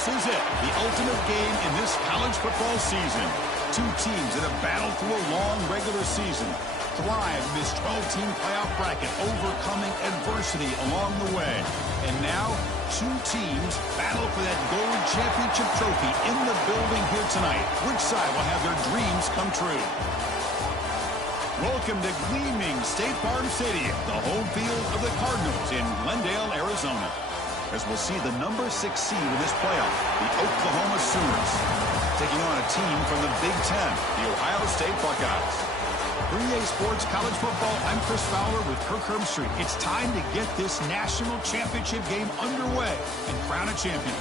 This is it, the ultimate game in this college football season. Two teams that have battled through a long regular season, thrive in this 12-team playoff bracket, overcoming adversity along the way. And now, two teams battle for that gold championship trophy in the building here tonight. Which side will have their dreams come true? Welcome to gleaming State Farm Stadium, the home field of the Cardinals in Glendale, Arizona, as we'll see the number 6 seed in this playoff, the Oklahoma Sooners, taking on a team from the Big Ten, the Ohio State Buckeyes. For EA Sports College Football, I'm Chris Fowler with Kirk Herbstreit. It's time to get this national championship game underway and crown a champion.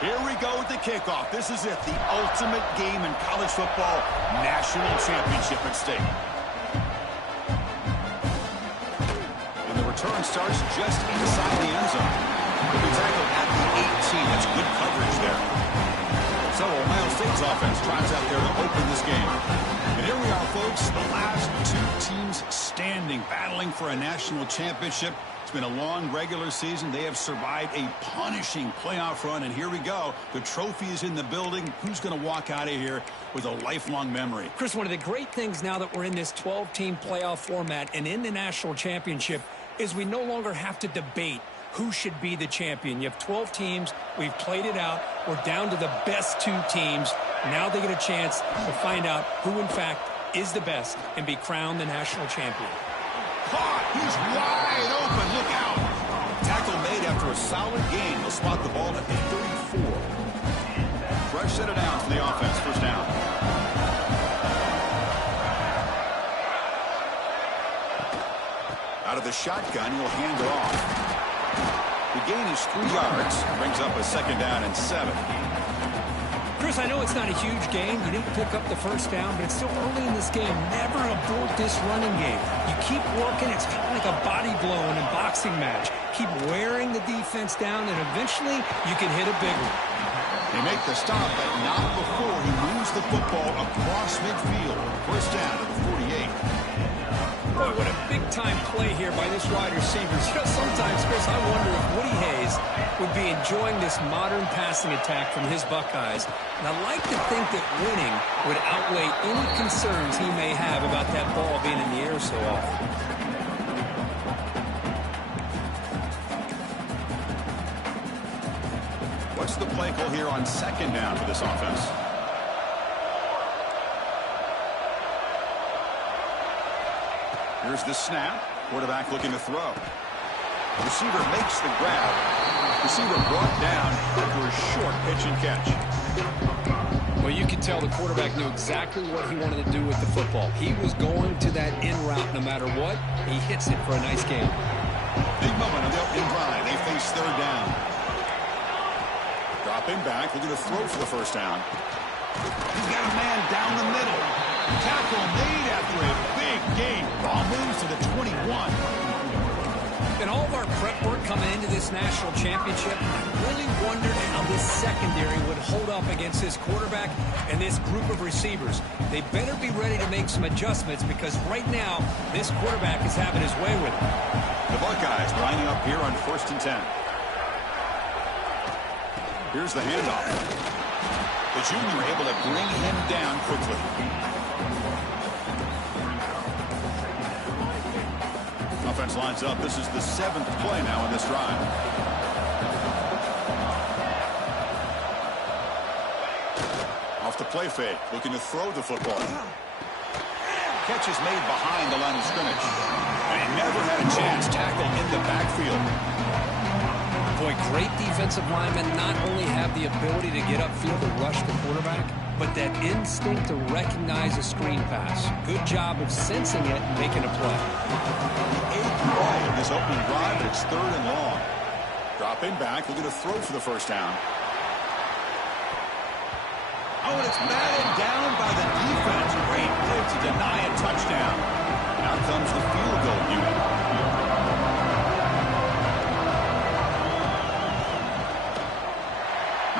Here we go with the kickoff. This is it, the ultimate game in college football, national championship at stake. And the return starts just inside the end zone. He'll be tackled at the 18. That's good coverage there. So Ohio State's offense drives out there to open this game. And here we are, folks, the last two teams standing, battling for a national championship. It's been a long regular season. They have survived a punishing playoff run, and here we go. The trophy is in the building. Who's going to walk out of here with a lifelong memory? Chris, one of the great things now that we're in this 12-team playoff format and in the national championship is we no longer have to debate who should be the champion. You have 12 teams. We've played it out. We're down to the best two teams. Now they get a chance to find out who, in fact, is the best and be crowned the national champion. Caught. He's wide open. Look out. Tackle made after a solid gain. He'll spot the ball at the 34. Fresh set of downs for the offense. First down. Out of the shotgun, he'll hand it off. The gain is 3 yards. Brings up a second down and 7. Chris, I know it's not a huge gain. You didn't pick up the first down, but it's still early in this game. Never abort this running game. You keep working. It's kind of like a body blow in a boxing match. Keep wearing the defense down, and eventually you can hit a big one. They make the stop, but not before he moves the football across midfield. First down to the 48. Boy, what a big-time play here by this wide receiver. You know, sometimes, Chris, I wonder if Woody Hayes would be enjoying this modern passing attack from his Buckeyes. And I like to think that winning would outweigh any concerns he may have about that ball being in the air so often. What's the play call here on second down for this offense? Here's the snap. Quarterback looking to throw. Receiver makes the grab. Receiver brought down after a short pitch and catch. Well, you can tell the quarterback knew exactly what he wanted to do with the football. He was going to that in route no matter what. He hits it for a nice gain. Big moment on the opening drive. They face third down. Dropping back, looking to throw for the first down. He's got a man down the middle. Tackle made after a big gain. Ball moves to the 21. In all of our prep work coming into this national championship, I really wondered how this secondary would hold up against this quarterback and this group of receivers. They better be ready to make some adjustments because right now, this quarterback is having his way with it. The Buckeyes lining up here on 1st and 10. Here's the handoff. The junior able to bring him down quickly. Offense lines up. This is the 7th play now in this drive. Off the play fake, looking to throw the football. Catch is made behind the line of scrimmage. And he never had a chance. Tackle in the backfield. Boy, great defensive linemen not only have the ability to get upfield and rush the quarterback, but that instinct to recognize a screen pass. Good job of sensing it and making a play. 8th play of this opening drive, and it's 3rd and long. Dropping back, looking to throw for the first down. Oh, and it's batted down by the defense. Great play to deny a touchdown. Now comes the field goal unit.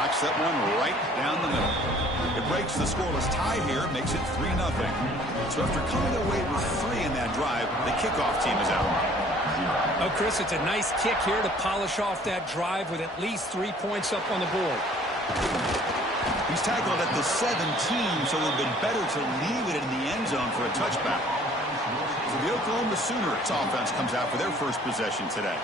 Knocks that one right down the middle. It breaks the scoreless tie here, makes it 3-0. So after coming away with 3 in that drive, the kickoff team is out. Oh, Chris, it's a nice kick here to polish off that drive with at least 3 points up on the board. He's tackled at the 17, so it would have been better to leave it in the end zone for a touchback. So the Oklahoma Sooners offense comes out for their first possession today.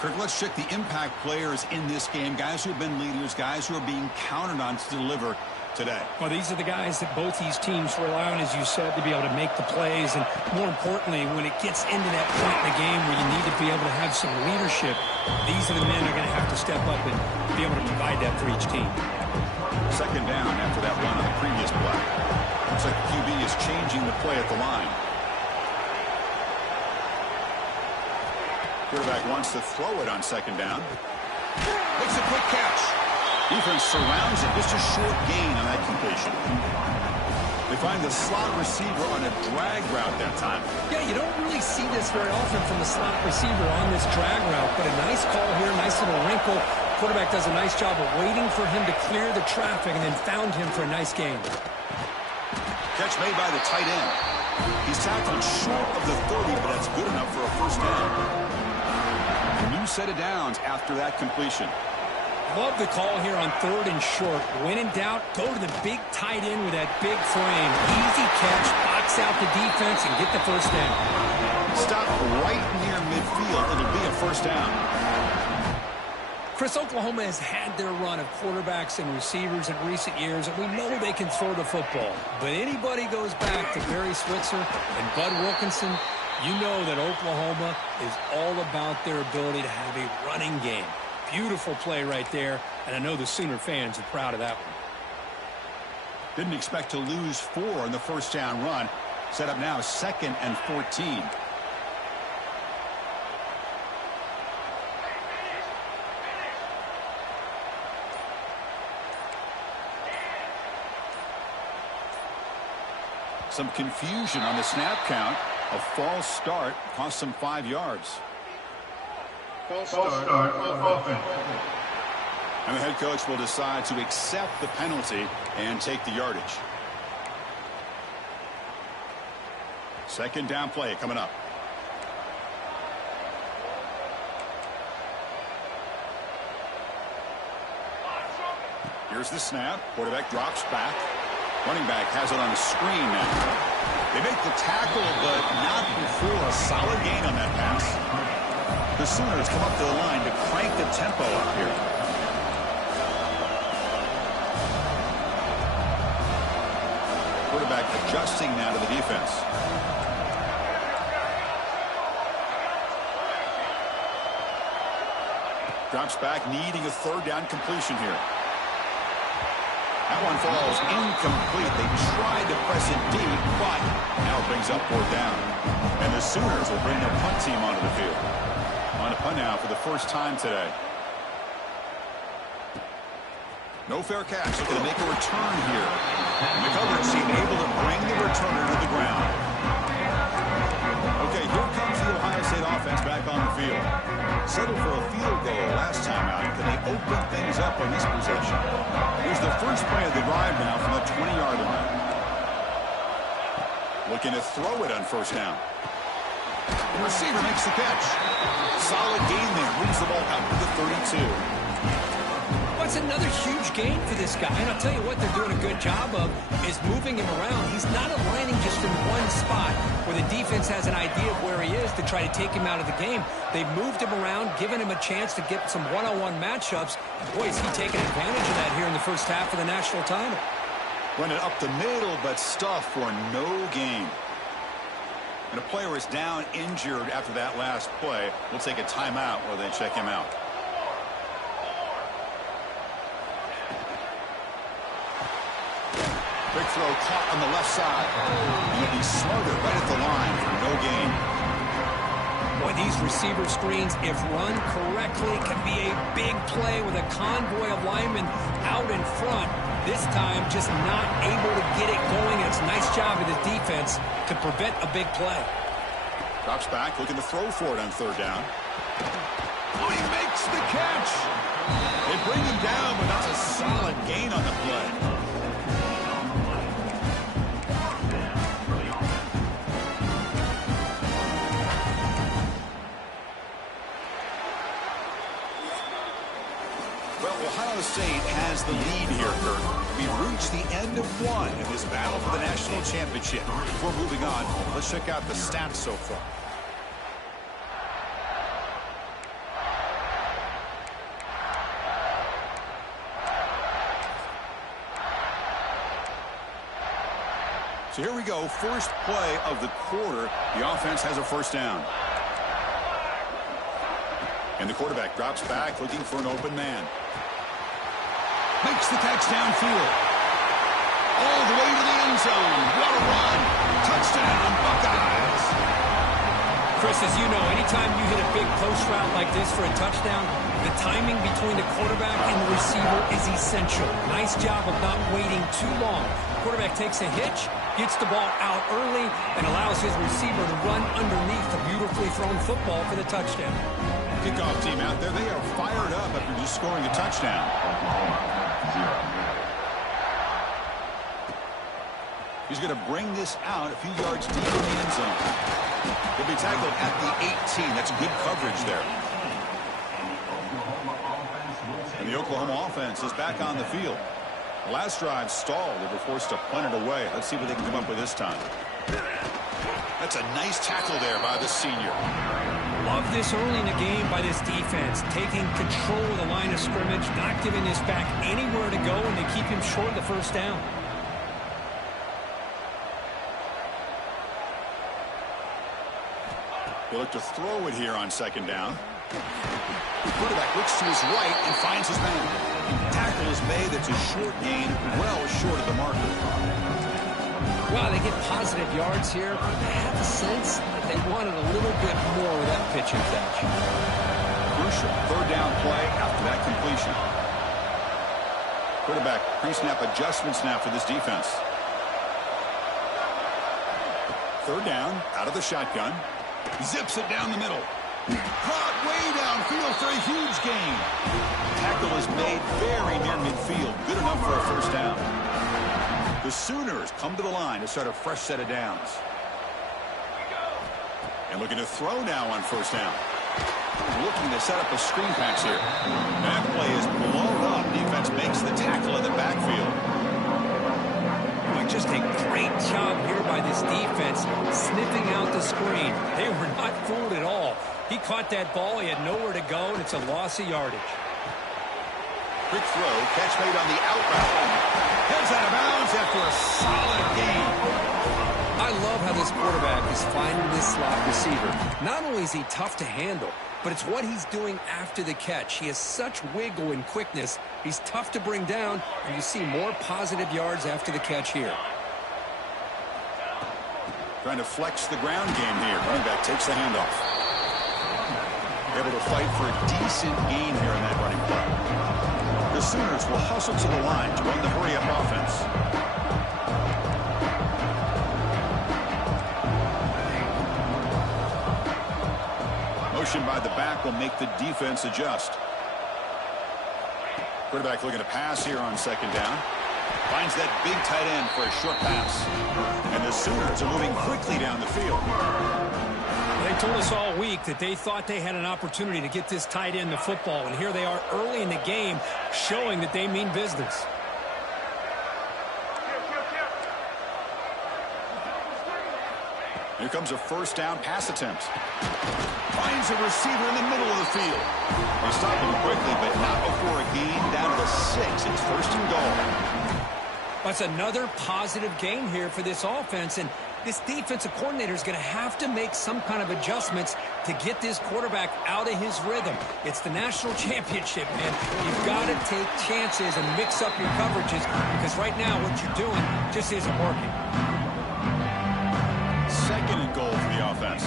Kirk, let's check the impact players in this game, guys who have been leaders, guys who are being counted on to deliver today. Well, these are the guys that both these teams rely on, as you said, to be able to make the plays. And more importantly, when it gets into that point in the game where you need to be able to have some leadership, these are the men who are going to have to step up and be able to provide that for each team. Second down after that run on the previous play. Looks like the QB is changing the play at the line. Quarterback wants to throw it on second down. Makes a quick catch. Defense surrounds it. Just a short gain on that completion. They find the slot receiver on a drag route that time. Yeah, you don't really see this very often from the slot receiver on this drag route, but a nice call here, nice little wrinkle. Quarterback does a nice job of waiting for him to clear the traffic and then found him for a nice gain. Catch made by the tight end. He's tackled short of the 30, but that's good enough for a first down. A new set of downs after that completion. Love the call here on 3rd and short. When in doubt, go to the big tight end with that big frame. Easy catch, box out the defense, and get the first down. Stop right near midfield. It'll be a first down. Chris, Oklahoma has had their run of quarterbacks and receivers in recent years, and we know they can throw the football. But anybody goes back to Barry Switzer and Bud Wilkinson, you know that Oklahoma is all about their ability to have a running game. Beautiful play right there, and I know the Sooner fans are proud of that one. Didn't expect to lose 4 in the first down run. Set up now 2nd and 14. Some confusion on the snap count. A false start cost them 5 yards. False start offense. And the head coach will decide to accept the penalty and take the yardage. Second down play coming up. Here's the snap. Quarterback drops back. Running back has it on the screen now. They make the tackle, but not before a solid gain on that pass. The Sooners come up to the line to crank the tempo up here. Quarterback adjusting now to the defense. Drops back, needing a 3rd down completion here. That one falls incomplete. They tried to press it deep, but now it brings up 4th down. And the Sooners will bring their punt team onto the field. On a punt now for the first time today. No fair catch. Looking to make a return here. And the coverage team able to bring the returner to the ground. Okay, here comes the Ohio State offense back on the field. Settled for a field goal last time out. Can they open things up on this possession? Here's the first play of the drive now from the 20-yard line. Looking to throw it on first down. The receiver makes the catch. Solid gain there. Moves the ball out to the 32. What's another huge gain for this guy? And I'll tell you what they're doing a good job of is moving him around. He's not aligning just in one spot where the defense has an idea of where he is to try to take him out of the game. They've moved him around, given him a chance to get some one-on-one matchups. And boy, is he taking advantage of that here in the first half of the national title. Running up the middle, but stuff for no gain. And a player is down injured after that last play. We'll take a timeout while they check him out. Big throw caught on the left side. And he's smothered right at the line for no gain. Boy, these receiver screens, if run correctly, can be a big play with a convoy of linemen out in front. This time, just not able to get it going. It's a nice job of the defense to prevent a big play. Drops back, looking to throw for it on 3rd down. Oh, he makes the catch. They bring him down, but that's a gain on the play. Well, Ohio State has the lead here, Kirk. We've reached the end of one in this battle for the national championship. Before moving on, let's check out the stats so far. So here we go, first play of the quarter. The offense has a first down. And the quarterback drops back, looking for an open man. Makes the catch downfield. All the way to the end zone. What a run. Touchdown, Buckeyes. Chris, as you know, anytime you hit a big post route like this for a touchdown, the timing between the quarterback and the receiver is essential. Nice job of not waiting too long. Quarterback takes a hitch, gets the ball out early, and allows his receiver to run underneath the beautifully thrown football for the touchdown. Kickoff team out there, they are fired up after just scoring a touchdown. He's going to bring this out a few yards deep in the end zone. He'll be tackled at the 18. That's good coverage there. And the Oklahoma offense is back on the field. The last drive stalled. They were forced to punt it away. Let's see what they can come up with this time. That's a nice tackle there by the senior. Love this early in the game by this defense, taking control of the line of scrimmage, not giving this back anywhere to go, and they keep him short of the first down. They look to throw it here on second down. The quarterback looks to his right and finds his man. Tackle is made. That's a short gain, well short of the marker. Well, they get positive yards here. I have a sense that they wanted a little bit more with that pitch and catch. Crucial third down play after that completion. Quarterback pre-snap adjustments now for this defense. Third down out of the shotgun. Zips it down the middle. Caught way downfield for a huge gain. Tackle is made very near midfield. Good enough for a first down. The Sooners come to the line to start a fresh set of downs. And looking to throw now on first down. Looking to set up a screen pass here. That play is blown up. Defense makes the tackle in the backfield. Just a great job here by this defense, sniffing out the screen. They were not fooled at all. He caught that ball. He had nowhere to go, and it's a loss of yardage. Quick throw, catch made on the out route. Heads out of bounds after a solid gain. I love how this quarterback is finding this slot receiver. Not only is he tough to handle, but it's what he's doing after the catch. He has such wiggle and quickness. He's tough to bring down, and you see more positive yards after the catch here. Trying to flex the ground game here. Running back takes the handoff. Able to fight for a decent gain here in that running play. The Sooners will hustle to the line to run the hurry-up offense. Motion by the back will make the defense adjust. Quarterback looking to pass here on second down. Finds that big tight end for a short pass. And the Sooners are moving quickly down the field. They told us all week that they thought they had an opportunity to get this tight end the football, and here they are early in the game showing that they mean business. Here comes a first down pass attempt. Finds a receiver in the middle of the field. They stop him quickly, but not before a gain down to the 6. It's first and goal. That's another positive gain here for this offense, and this defensive coordinator is going to have to make some kind of adjustments to get this quarterback out of his rhythm. It's the national championship, man. You've got to take chances and mix up your coverages, because right now what you're doing just isn't working. Second and goal for the offense.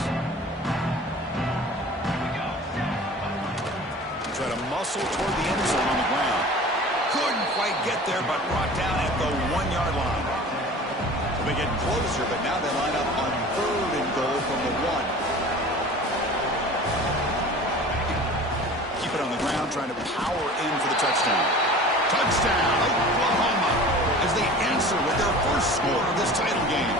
Try to muscle toward the end zone on the ground. Couldn't quite get there, but brought down at the 1-yard line. They're getting closer, but now they line up on third and goal from the 1. Keep it on the ground, trying to power in for the touchdown. Touchdown! first score of this title game.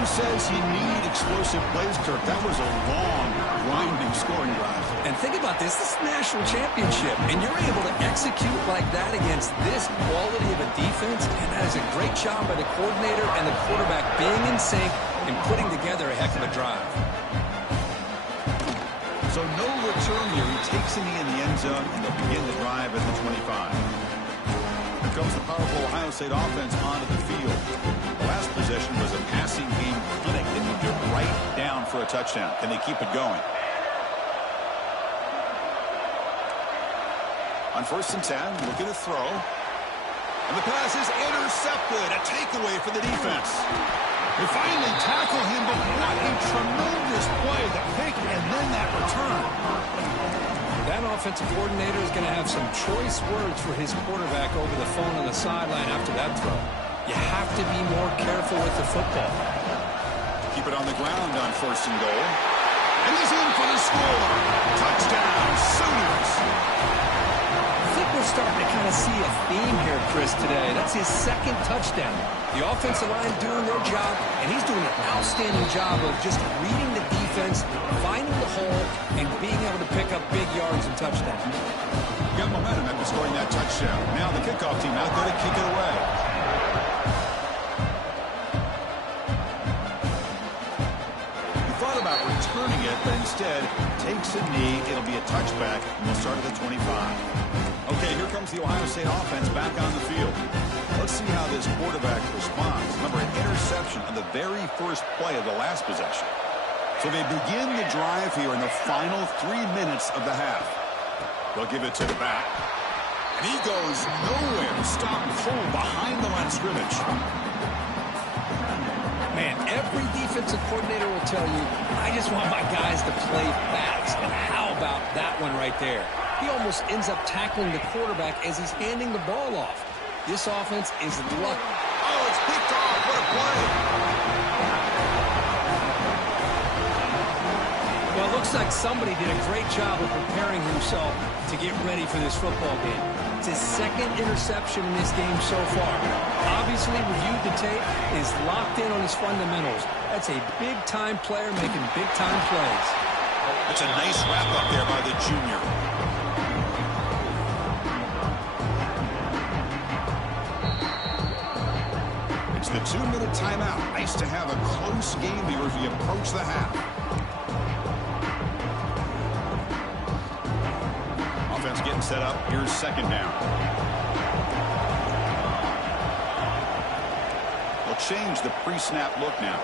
Who says you need explosive plays, Kirk? That was a long, grinding scoring drive. And think about this. This is a national championship, and you're able to execute like that against this quality of a defense, and that is a great job by the coordinator and the quarterback being in sync and putting together a heck of a drive. So no return here. He takes a knee in the end zone, and they'll begin the drive at the 25. Here comes the powerful Ohio State offense onto the field. The last possession was a passing game clinic. They moved it right down for a touchdown. Can they keep it going? On 1st and 10, look at the throw. And the pass is intercepted. A takeaway for the defense. They finally tackle him, but what a tremendous play. The pick and then that return. That offensive coordinator is going to have some choice words for his quarterback over the phone on the sideline after that throw. You have to be more careful with the football. Keep it on the ground on 1st and goal. And he's in for the score. Touchdown, Sooners. I think we're starting to kind of see a theme here, Chris, today. That's his 2nd touchdown. The offensive line doing their job, and he's doing an outstanding job of just reading the defense, finding the hole, and being able to pick up big yards and touchdowns. Got momentum after scoring that touchdown. Now the kickoff team out there to kick it away. He thought about returning it, but instead takes a knee. It'll be a touchback, and we'll start at the 25. Okay, here comes the Ohio State offense back on the field. Let's see how this quarterback responds. Remember, an interception on the very first play of the last possession. So they begin the drive here in the final 3 minutes of the half. They'll give it to the back. And he goes nowhere to stop cold behind the line of scrimmage. Man, every defensive coordinator will tell you, I just want my guys to play fast. And how about that one right there? He almost ends up tackling the quarterback as he's handing the ball off. This offense is lucky. Oh, it's picked off. What a play. Well, it looks like somebody did a great job of preparing himself to get ready for this football game. It's his 2nd interception in this game so far. Obviously, reviewed the tape, is locked in on his fundamentals. That's a big-time player making big-time plays. That's a nice wrap-up there by the junior. It's the 2-minute timeout. Nice to have a close game here as we approach the half. Offense getting set up. Here's 2nd down. We'll change the pre-snap look now.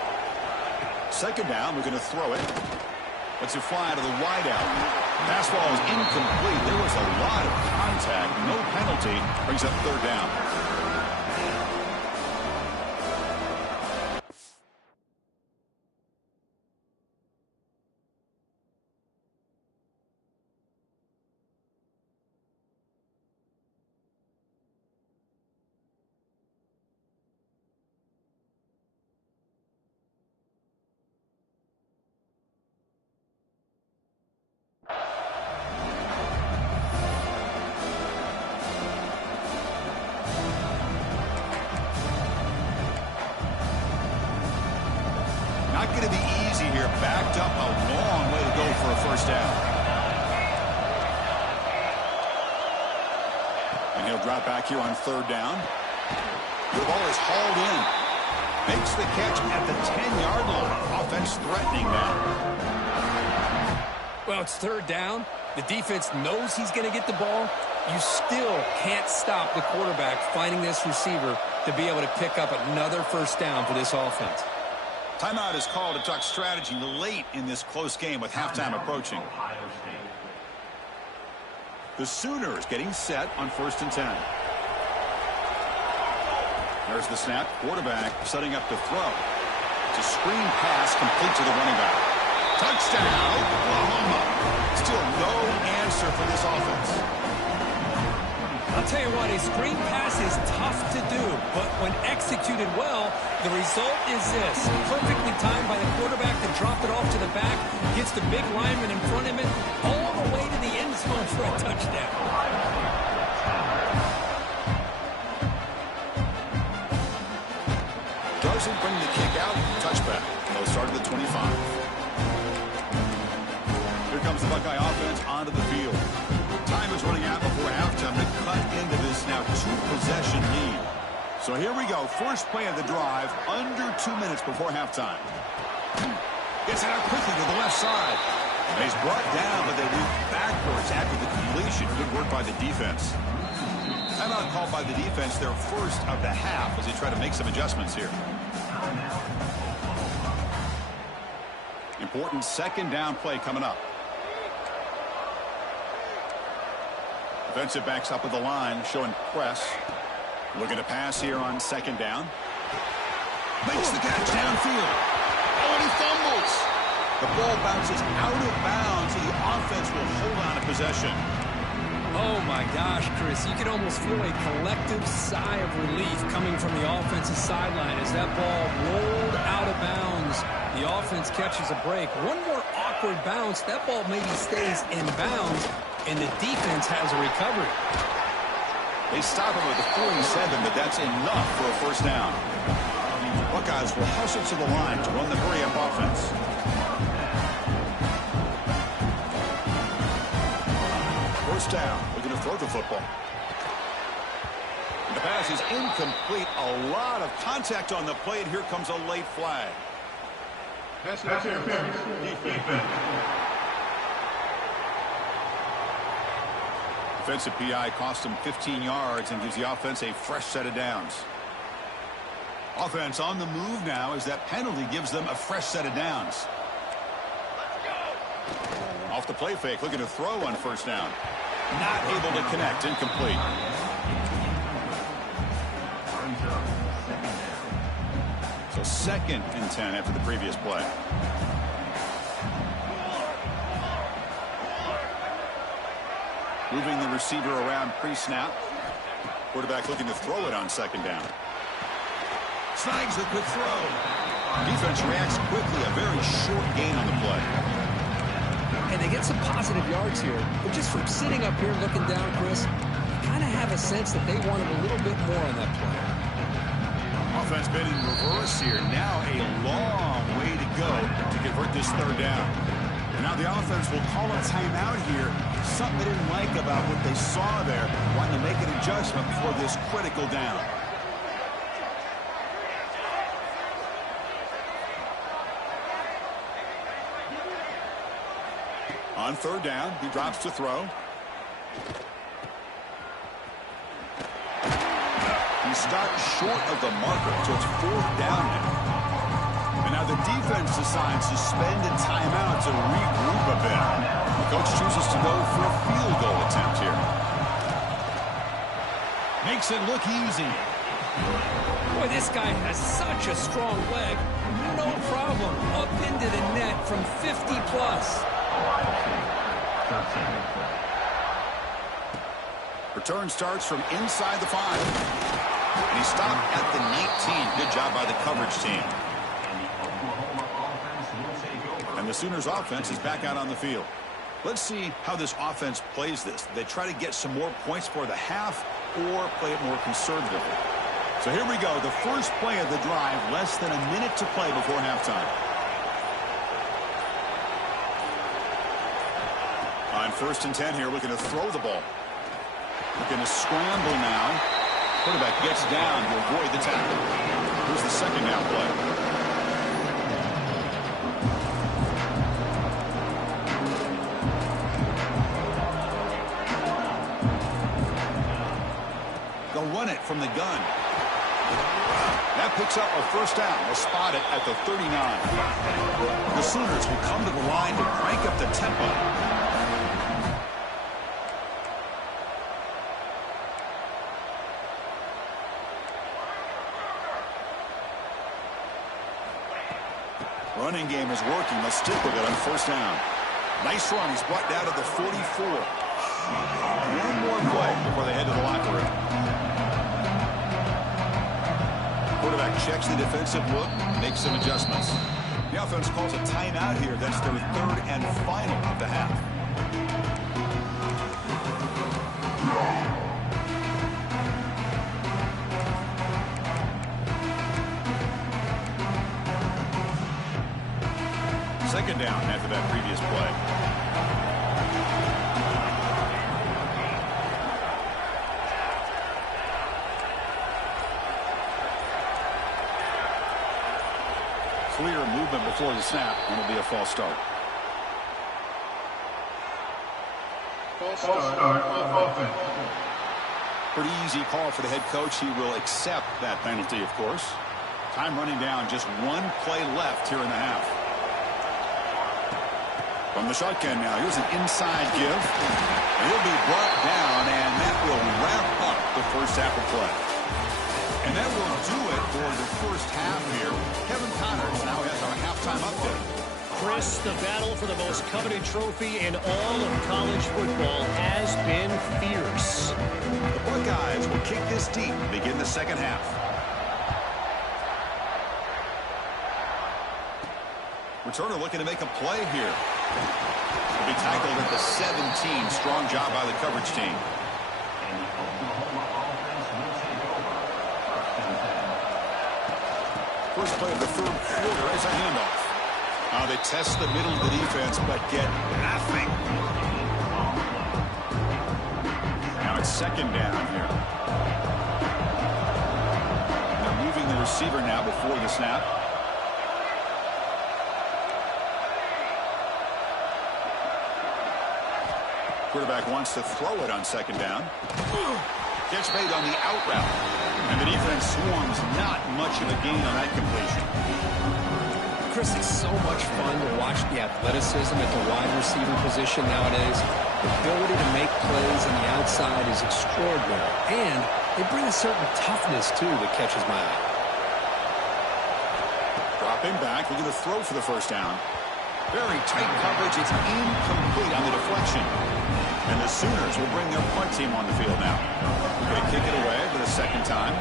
2nd down, we're going to throw it. Let's it fly to the wideout. Pass ball is incomplete. There was a lot of contact. No penalty. Brings up 3rd down. Not going to be easy here. Backed up a long way to go for a 1st down. And he'll drop back here on 3rd down. The ball is hauled in. Makes the catch at the 10-yard line. Offense threatening now. Well, it's 3rd down. The defense knows he's going to get the ball. You still can't stop the quarterback finding this receiver to be able to pick up another 1st down for this offense. Timeout is called to talk strategy late in this close game with halftime approaching. The Sooners getting set on 1st and 10. There's the snap. Quarterback setting up to throw. It's a screen pass complete to the running back. Touchdown, Oklahoma. Still no answer for this offense. I'll tell you what, a screen pass is tough to do, but when executed well, the result is this. Perfectly timed by the quarterback to drop it off to the back, gets the big lineman in front of him, all the way to the end zone for a touchdown. Carson bringing the kick out. Touchback. They'll start at the 25. Here comes the Buckeye offense onto the field. Time is running out before halftime to cut into this now 2-possession lead. So here we go. First play of the drive, under 2 minutes before halftime. Gets it out quickly to the left side. And he's brought down, but they move backwards after the completion. Good work by the defense. Timeout called by the defense, their first of the half, as they try to make some adjustments here. Important second down play coming up. Defensive backs up at the line, showing press. Looking to pass here on second down. Makes the catch downfield. Oh, and he fumbles. The ball bounces out of bounds, and the offense will hold on to possession. Oh, my gosh, Chris. You can almost feel a collective sigh of relief coming from the offensive sideline as that ball rolled out of bounds. The offense catches a break. One more awkward bounce. That ball maybe stays in bounds, and the defense has a recovery. They stop him at the 47, but that's enough for a first down. Buckeyes will hustle to the line to run the hurry-up offense. First down. We're going to throw the football. The pass is incomplete. A lot of contact on the play, and here comes a late flag. Pass interference. Defense. Defensive PI cost him 15 yards and gives the offense a fresh set of downs. Offense on the move now as that penalty gives them a fresh set of downs. Off the play fake, looking to throw on first down. Not able to connect, incomplete. So second and 10 after the previous play. Moving the receiver around pre-snap. Quarterback looking to throw it on second down. Snags the quick throw. Defense reacts quickly. A very short gain on the play. And they get some positive yards here. But just from sitting up here looking down, Chris, you kind of have a sense that they wanted a little bit more on that play. Offense been in reverse here. Now a long way to go to convert this third down. And now the offense will call a timeout here. Something they didn't like about what they saw there. Wanting to make an adjustment for this critical down. On third down, he drops to throw. He starts short of the marker, so it's fourth down now. And now the defense decides to spend a timeout to regroup a bit. The coach chooses to go for a field goal attempt here. Makes it look easy. Boy, this guy has such a strong leg. No problem. Up into the net from 50 plus. Return starts from inside the 5. And he stopped at the 19. Good job by the coverage team. And the Sooners offense is back out on the field. Let's see how this offense plays this. They try to get some more points for the half or play it more conservatively. So here we go. The first play of the drive, less than a minute to play before halftime. On first and 10 here, looking to throw the ball. Looking to scramble now. Quarterback gets down to avoid the tackle. Here's the second down play. They'll run it from the gun. That picks up a first down. They'll spot it at the 39. The Sooners will come to the line to crank up the tempo. Running game is working. Let's stick with it on first down. Nice run. He's brought down to the 44. One more play before they head to the locker room. Quarterback checks the defensive look, makes some adjustments. The offense calls a timeout here. That's their third and final of the half. Second down after that previous play. Clear movement before the snap, and it'll be a false start. False start. Offense. Pretty easy call for the head coach. He will accept that penalty, of course. Time running down, just one play left here in the half. From the shotgun now, here's an inside give. And he'll be brought down, and that will wrap up the first half of play. And that will do it for the first half here. Kevin Connors now has our halftime update. Chris, the battle for the most coveted trophy in all of college football has been fierce. The Buckeyes will kick this deep and begin the second half. Returner looking to make a play here. Will be tackled at the 17. Strong job by the coverage team. First play of the third quarter is a handoff. They test the middle of the defense, but get nothing. Now it's second down here. They're moving the receiver now before the snap. Quarterback wants to throw it on second down. Catch made on the out route. And the defense swarms not much of a gain on that completion. Chris, it's so much fun to watch the athleticism at the wide receiver position nowadays. The ability to make plays on the outside is extraordinary. And they bring a certain toughness, too, that catches my eye. Dropping back, looking to throw for the first down. Very tight coverage. It's incomplete on the deflection. And the Sooners will bring their punt team on the field now. They kick it away for the second time.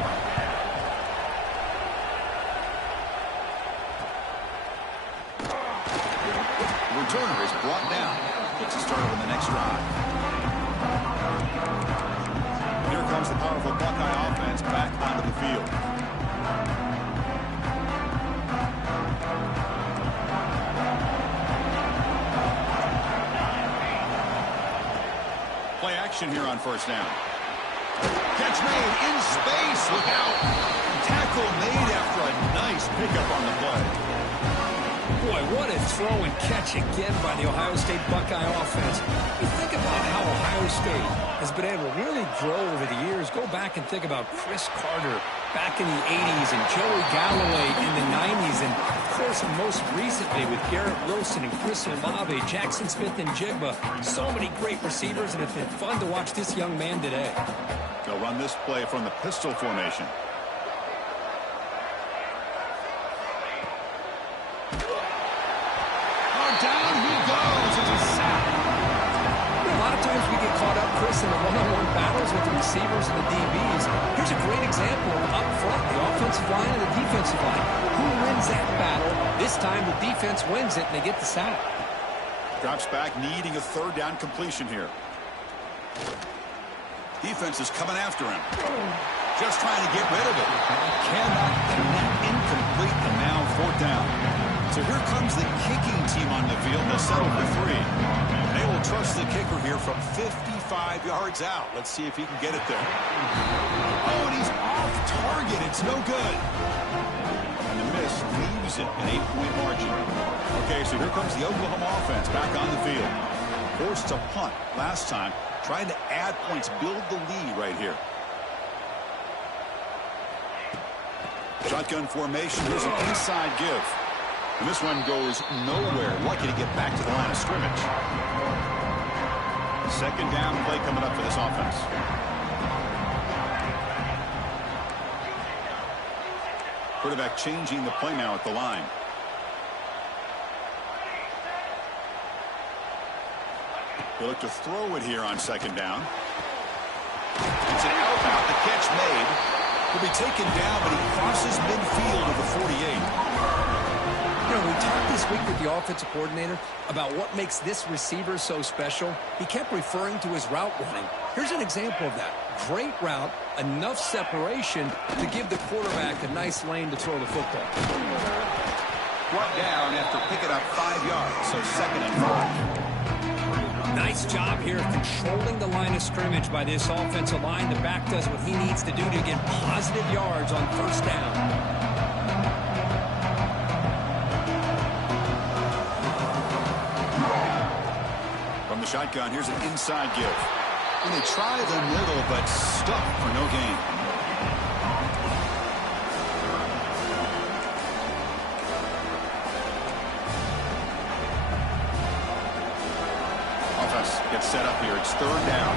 The returner is brought down. Gets a start on the next drive. Here comes the powerful Buckeye offense back onto the field. Play action here on first down. Catch made in space. Look out. Tackle made after a nice pickup on the play. Boy, what a throw and catch again by the Ohio State Buckeye offense. You think about how Ohio State has been able to really grow over the years. Go back and think about Chris Carter back in the 80s and Joey Galloway in the 90s. And, of course, most recently with Garrett Wilson and Chris Olave, Jackson Smith and Jigba. So many great receivers, and it's been fun to watch this young man today. They'll run this play from the pistol formation. Down he goes. It's a sack. A lot of times we get caught up, Chris, in the one-on-one battles with the receivers and the DBs. Here's a great example up front, the offensive line and the defensive line. Who wins that battle? This time the defense wins it, and they get the sack. Drops back, needing a third down completion here. Defense is coming after him. Just trying to get rid of it. Cannot connect, incomplete, and now fourth down. So here comes the kicking team on the field. They'll settle for 3. They will trust the kicker here from 55 yards out. Let's see if he can get it there. Oh, and he's off target. It's no good. And the miss leaves it an 8-point margin. Okay, so here comes the Oklahoma offense back on the field. Forced to punt last time. Trying to add points, build the lead right here. Shotgun formation. Here's an inside give. And this one goes nowhere. Lucky to get back to the line of scrimmage. Second down play coming up for this offense. Quarterback changing the play now at the line. They look to throw it here on second down. It's an out. The catch made. Will be taken down, but he crosses midfield of the 48. You know, we talked this week with the offensive coordinator about what makes this receiver so special. He kept referring to his route running. Here's an example of that. Great route, enough separation to give the quarterback a nice lane to throw the football. brought down after picking up 5 yards, so 2nd and 5. Nice job here of controlling the line of scrimmage by this offensive line. The back does what he needs to do to get positive yards on 1st down. From the shotgun, here's an inside give. And they try the middle, but stuck for no gain. Offense gets set up here. It's 3rd down.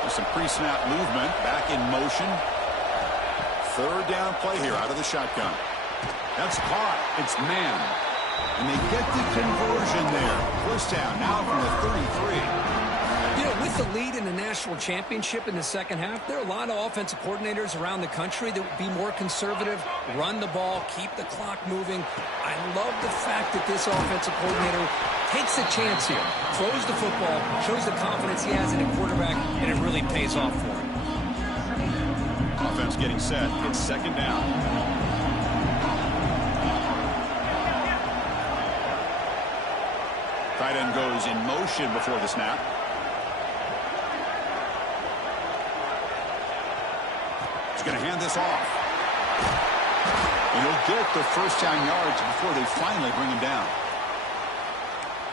There's some pre-snap movement. Back in motion. 3rd down play here out of the shotgun. That's caught. It's man. And they get the conversion there. 1st down now from the 33. You know, with the lead in the national championship in the 2nd half, there are a lot of offensive coordinators around the country that would be more conservative, run the ball, keep the clock moving. I love the fact that this offensive coordinator takes a chance here, throws the football, shows the confidence he has in a quarterback, and it really pays off for him. Offense getting set. It's 2nd down. Tight end goes in motion before the snap. He's going to hand this off. And he'll get the 1st down yards before they finally bring him down.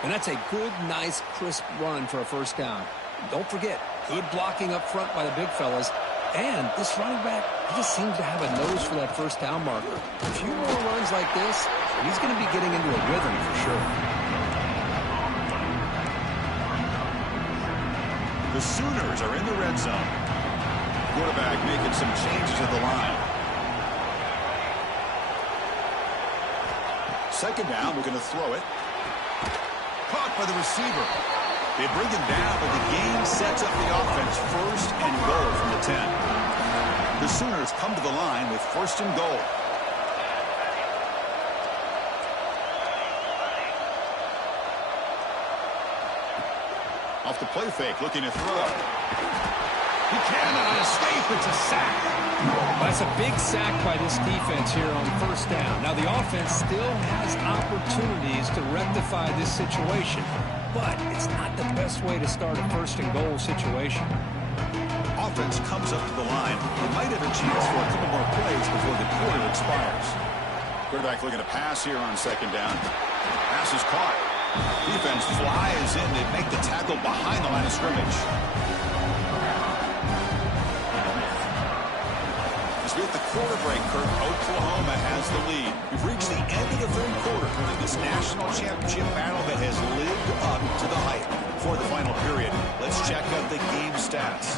And that's a good, nice, crisp run for a 1st down. Don't forget, good blocking up front by the big fellas. And this running back, he just seems to have a nose for that 1st down marker. A few more runs like this, and he's going to be getting into a rhythm for sure. The Sooners are in the red zone. Quarterback making some changes at the line. 2nd down, we're going to throw it. Caught by the receiver. They bring him down, but the game sets up the offense. 1st and goal from the 10. The Sooners come to the line with 1st and goal. Off the play fake, looking to throw. He cannot escape. It's a sack. That's a big sack by this defense here on 1st down. Now, the offense still has opportunities to rectify this situation, but it's not the best way to start a 1st and goal situation. Offense comes up to the line. They might have a chance for a couple more plays before the quarter expires. Quarterback looking to pass here on 2nd down. Pass is caught. Defense flies in. They make the tackle behind the line of scrimmage. As we hit the quarter break, Kirk, Oklahoma has the lead. We've reached the end of the 3rd quarter in this national championship battle that has lived up to the hype. For the final period, let's check out the game stats.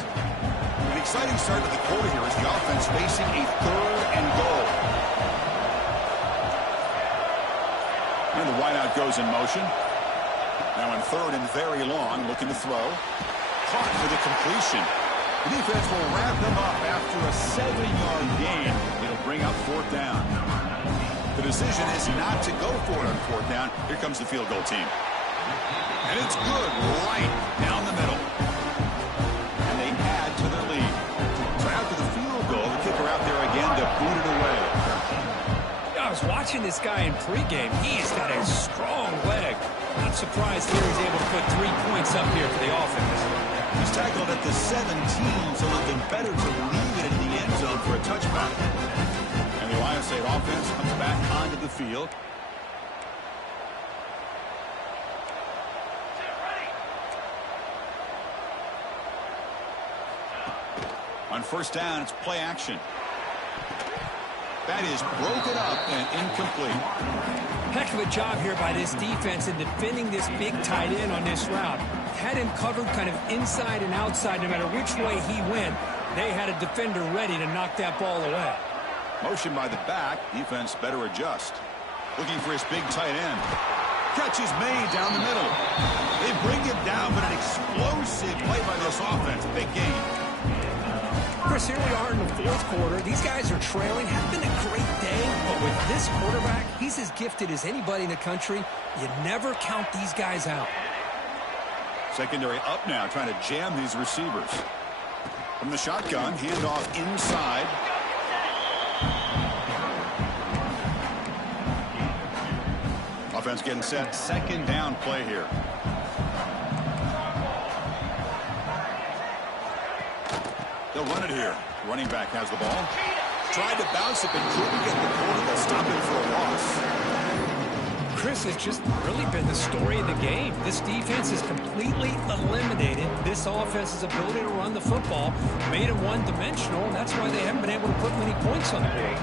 An exciting start to the quarter here as the offense facing a 3rd and goal. And the wideout goes in motion. Now in 3rd and very long, looking to throw. Caught for the completion. The defense will wrap them up after a 7-yard gain. It'll bring up 4th down. The decision is not to go for it on 4th down. Here comes the field goal team. And it's good right down the middle. And they add to their lead. So after the field goal, the kicker out there again to boot it away. I was watching this guy in pregame. He's got a strong leg. Not surprised here he's able to put 3 points up here for the offense. He's tackled at the 17, so looking better to leave it in the end zone for a touchback. And the Ohio State offense comes back onto the field. On 1st down, it's play action. That is broken up and incomplete. Heck of a job here by this defense in defending this big tight end on this route. Had him covered kind of inside and outside. No matter which way he went, they had a defender ready to knock that ball away. Motion by the back. Defense better adjust. Looking for his big tight end. Catch is made down the middle. They bring him down, but an explosive play by this offense. Big gain. Chris, here we are in the 4th quarter. These guys are trailing. Hasn't been a great day, but with this quarterback, he's as gifted as anybody in the country. You never count these guys out. Secondary up now, trying to jam these receivers. From the shotgun, handoff inside. Offense getting set. Second down play here. They'll run it here. Running back has the ball. Tried to bounce it, but couldn't get the corner. They'll stop it for a loss. Chris, has just really been the story of the game. This defense has completely eliminated this offense's ability to run the football, made it one-dimensional, and that's why they haven't been able to put many points on the board.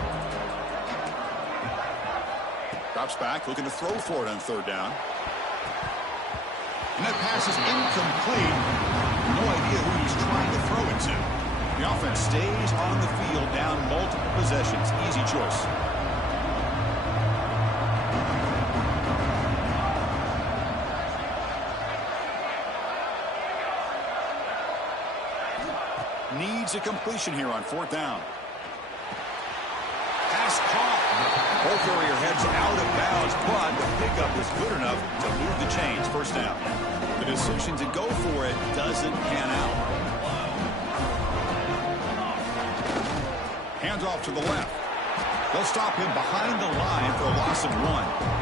Drops back, looking to throw for it on third down. And that pass is incomplete. No idea who he's trying to throw it to. The offense stays on the field, down multiple possessions. Easy choice. Needs a completion here on fourth down. Pass caught. Ball carrier heads out of bounds, but the pickup was good enough to move the chains. First down. The decision to go for it doesn't pan out. Hands off to the left. They'll stop him behind the line for a loss of 1.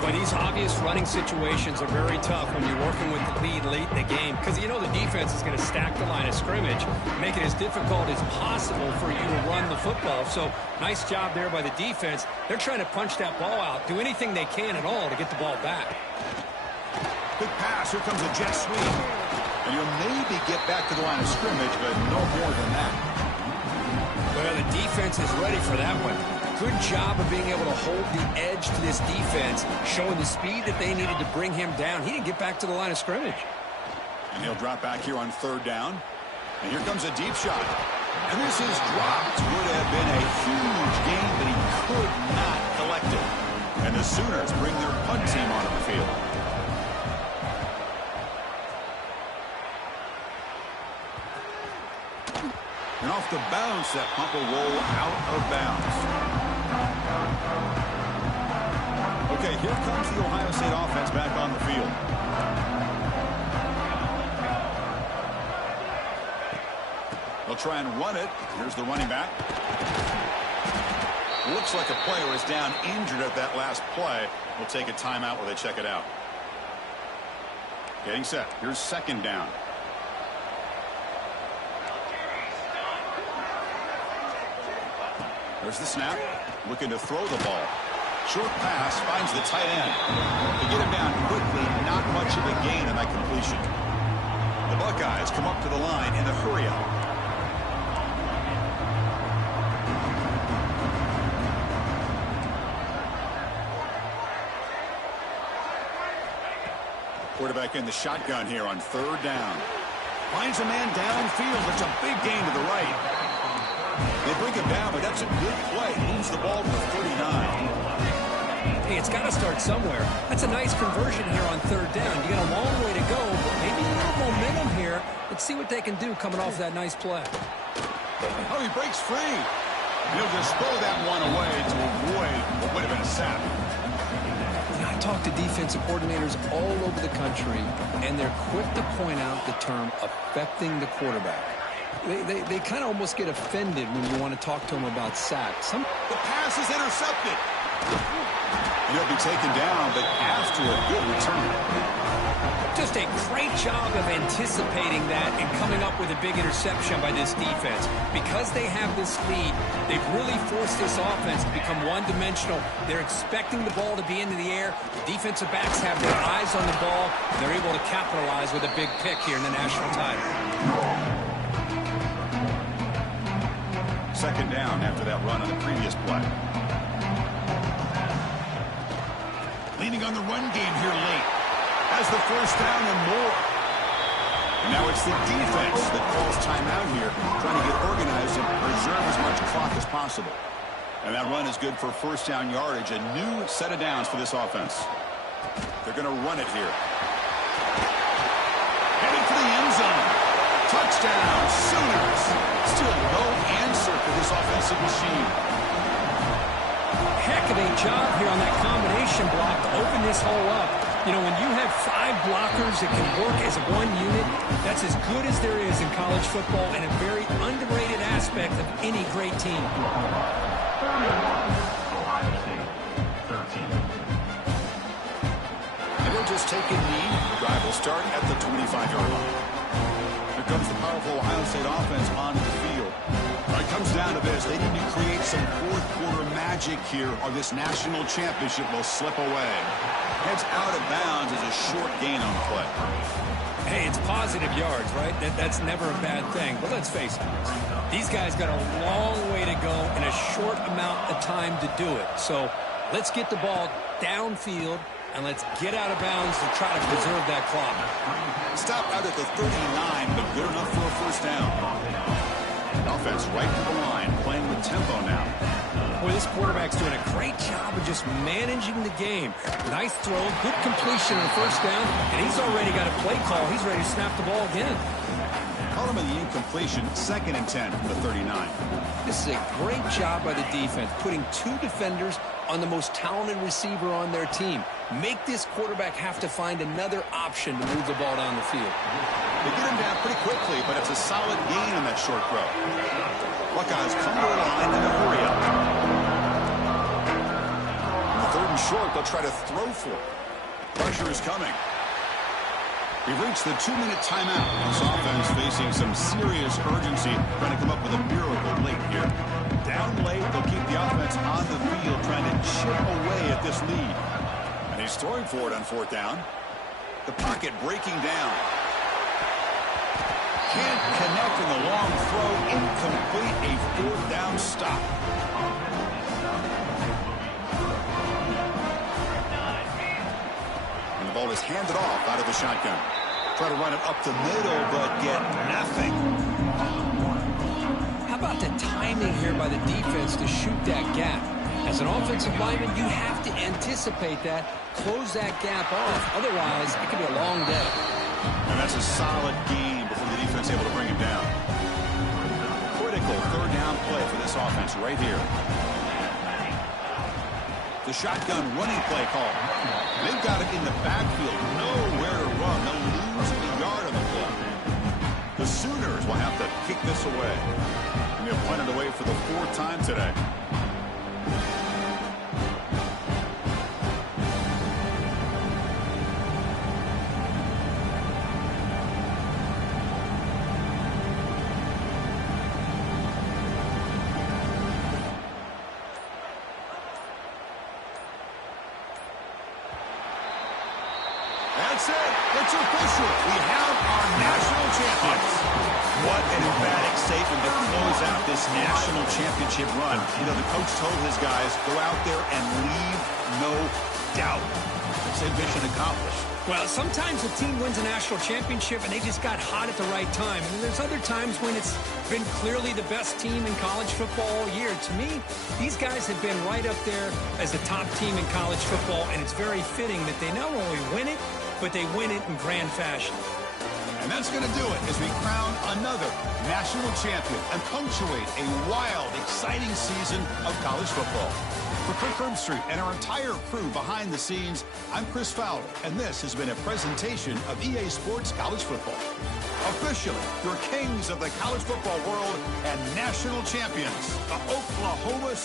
But these obvious running situations are very tough when you're working with the lead late in the game, because you know the defense is going to stack the line of scrimmage, make it as difficult as possible for you to run the football. So nice job there by the defense. They're trying to punch that ball out, do anything they can at all to get the ball back. Good pass. Here comes a jet sweep. And you'll maybe get back to the line of scrimmage, but no more than that. Well, the defense is ready for that one. Good job of being able to hold the edge to this defense, showing the speed that they needed to bring him down. He didn't get back to the line of scrimmage. And he'll drop back here on third down. And here comes a deep shot. And this is dropped. Would have been a huge gain, but he could not collect it. And the Sooners bring their punt team onto the field. And off the bounce, that punt will roll out of bounds. Okay, here comes the Ohio State offense back on the field. They'll try and run it. Here's the running back. Looks like a player is down injured at that last play. We'll take a timeout while they check it out. Getting set. Here's second down. There's the snap. Looking to throw the ball. Short pass finds the tight end. They get him down quickly. Not much of a gain on that completion. The Buckeyes come up to the line in a hurry-up. Quarterback in the shotgun here on third down. Finds a man downfield. It's a big gain to the right. They bring him down, but that's a good play. Moves the ball to the 39. Hey, it's got to start somewhere. That's a nice conversion here on third down. You got a long way to go, but maybe a little momentum here. Let's see what they can do coming off that nice play. Oh, he breaks free. He'll just throw that one away to avoid what would have been a sack. I talk to defensive coordinators all over the country, and they're quick to point out the term affecting the quarterback. They kind of almost get offended when you want to talk to them about sacks. The pass is intercepted. And he'll be taken down, but after a good return. Just a great job of anticipating that and coming up with a big interception by this defense. Because they have this lead, they've really forced this offense to become one-dimensional. They're expecting the ball to be into the air. The defensive backs have their eyes on the ball. They're able to capitalize with a big pick here in the national title. Second down after that run on the previous play. Leaning on the run game here late. Has the first down and more. And now it's the defense that calls timeout here, trying to get organized and preserve as much clock as possible. And that run is good for first down yardage, a new set of downs for this offense. They're going to run it here. Heading for the end zone. Touchdown, Sooners. Still no answer for this offensive machine. Heck of a job here on that combination block to open this hole up. You know, when you have 5 blockers that can work as one unit, that's as good as there is in college football and a very underrated aspect of any great team. And they'll just take a knee. The drive will start at the 25-yard line. Here comes the powerful Ohio State offense onto the field. It comes down to this. They need to create some fourth-quarter magic here, or this national championship will slip away. Heads out of bounds as a short gain on the play. Hey, it's positive yards, right? That's never a bad thing. But let's face it, these guys got a long way to go in a short amount of time to do it. So let's get the ball downfield, and let's get out of bounds to try to preserve that clock. Stop out at the 39, but good enough for a first down. Offense right to the line, playing with tempo now. Boy, this quarterback's doing a great job of just managing the game. Nice throw, good completion on the first down, and he's already got a play call. He's ready to snap the ball again. Call him in the incompletion, 2nd and 10 from the 39. This is a great job by the defense, putting 2 defenders on the most talented receiver on their team. Make this quarterback have to find another option to move the ball down the field. They get him down pretty quickly, but it's a solid gain on that short throw. Buckeyes come to the line in a hurry up. On the 3rd and short, they'll try to throw for it. Pressure is coming. We've reached the 2-minute timeout. This offense facing some serious urgency, trying to come up with a miracle late here. Down late, they'll keep the offense on the field, trying to chip away at this lead. And he's throwing for it on 4th down. The pocket breaking down. Can't connect in the long throw. Incomplete. A 4th down stop. And the ball is handed off out of the shotgun. Try to run it up the middle, but get nothing. How about the timing here by the defense to shoot that gap? As an offensive lineman, you have to anticipate that, close that gap off. Otherwise, it could be a long day. And that's a solid game before the defense able to bring him down. Critical 3rd down play for this offense right here. The shotgun running play call. They've got it in the backfield. Nowhere to run. They'll lose a yard on the play. The Sooners will have to kick this away. And they'll punt it away for the 4th time today. That's it. It's official. We have our national champions. What an emphatic statement to close out this national championship run. You know, the coach told his guys, go out there and leave no doubt. It's a mission accomplished. Well, sometimes a team wins a national championship and they just got hot at the right time. And then there's other times when it's been clearly the best team in college football all year. To me, these guys have been right up there as the top team in college football, and it's very fitting that they not only win it, but they win it in grand fashion. And that's going to do it as we crown another national champion and punctuate a wild, exciting season of college football. For Kirk Herbstreit and our entire crew behind the scenes, I'm Chris Fowler, and this has been a presentation of EA Sports College Football. Officially, your kings of the college football world and national champions, the Oklahoma